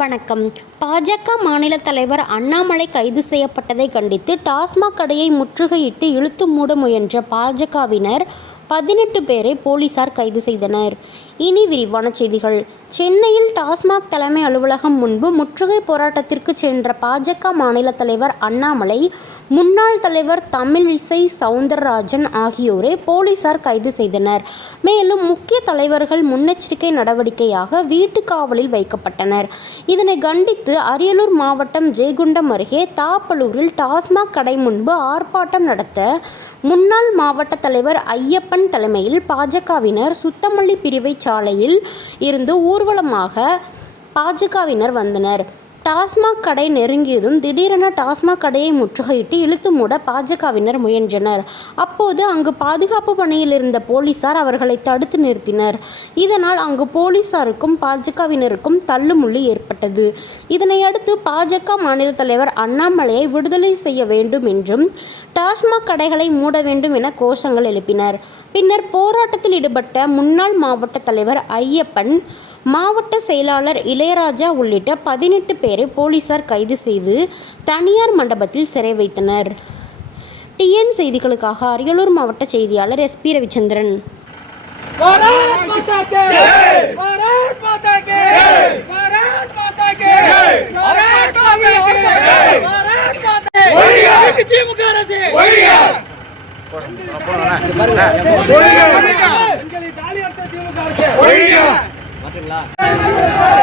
வணக்கம். பாஜக மாநில தலைவர் அண்ணாமலை கைது செய்யப்பட்டதை கண்டித்து டாஸ்மாக் கடையை முற்றுகையிட்டு இழுத்து மூட முயன்ற பாஜகவினர் பதினெட்டு பேரை போலீசார் கைது செய்தனர். இனி விரிவான செய்திகள். சென்னையில் டாஸ்மாக் தலைமை அலுவலகம் முன்பு முற்றுகை போராட்டத்திற்கு சென்ற பாஜக மாநில தலைவர் அண்ணாமலை முன்னாள் தலைவர் தமிழிசை சவுந்தரராஜன் ஆகியோரை போலீசார் கைது செய்தனர். மேலும் முக்கிய தலைவர்கள் முன்னெச்சரிக்கை நடவடிக்கையாக வீட்டு காவலில் வைக்கப்பட்டனர். இதனை கண்டித்து அரியலூர் மாவட்டம் ஜெயகுண்டம் அருகே தாப்பலூரில் டாஸ்மாக் கடை முன்பு ஆர்ப்பாட்டம் நடத்த முன்னாள் மாவட்ட தலைவர் ஐயப்பன் தலைமையில் பாஜகவினர் சுத்தமல்லி பிரிவை சாலையில் இருந்து ஊர்வலமாக பாஜகவினர் வந்தனர். டாஸ்மாக் கடை நெருங்கியதும் திடீரென டாஸ்மாக் கடையை முற்றுகையிட்டு இழுத்து மூட பாஜகவினர் முயன்றனர். அப்போது அங்கு பாதுகாப்பு பணியில் இருந்த போலீசார் அவர்களை தடுத்து நிறுத்தினர். இதனால் அங்கு போலீசாருக்கும் பாஜகவினருக்கும் தள்ளுமுள்ளி ஏற்பட்டது. இதனையடுத்து பாஜக மாநில தலைவர் அண்ணாமலையை விடுதலை செய்ய வேண்டும் என்றும் டாஸ்மாக் கடைகளை மூட வேண்டும் என கோஷங்கள் எழுப்பினர். பின்னர் போராட்டத்தில் ஈடுபட்ட முன்னாள் மாவட்ட தலைவர் ஐயப்பன் மாவட்ட செயலாளர் இளையராஜா உள்ளிட்ட பதினெட்டு பேரை போலீசார் கைது செய்து தனியார் மண்டபத்தில் சிறை வைத்தனர். டிஎன் செய்திகளுக்காக அரியலூர் மாவட்ட செய்தியாளர் எஸ் பி ரவிச்சந்திரன். திமுக அரசு! தாலி